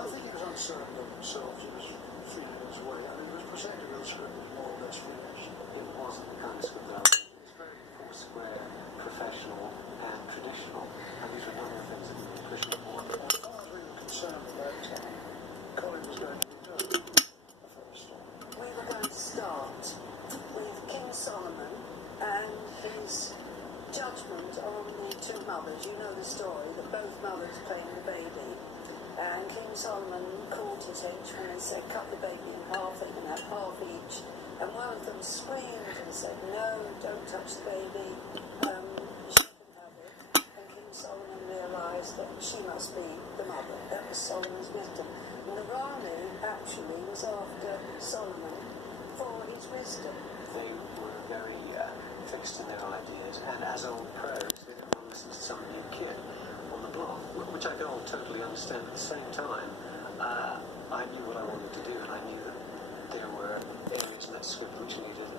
I think he was uncertain of himself. He was feeling his way. I mean, it was presented as a script was more or less finished. It wasn't the kind of script that I was. It's very four-square, professional, and traditional. And these were none of the things that we were pushing for. As far as we were concerned at that time, Colin was going to be good. The first story. We were going to start with King Solomon and his judgment on the two mothers. You know the story, that both mothers claimed the baby. And King Solomon called his henchmen and said, cut the baby in half, they can have half each. And one of them screamed and said, no, don't touch the baby, she can have it. And King Solomon realised that she must be the mother. That was Solomon's wisdom. And the Rani actually was after Solomon for his wisdom. They were very fixed in their ideas, and as old pros, they didn't want to listen to some new kid on the block, which I could all totally understand. At the same time, I knew what I wanted to do, and I knew that there were areas in that script which needed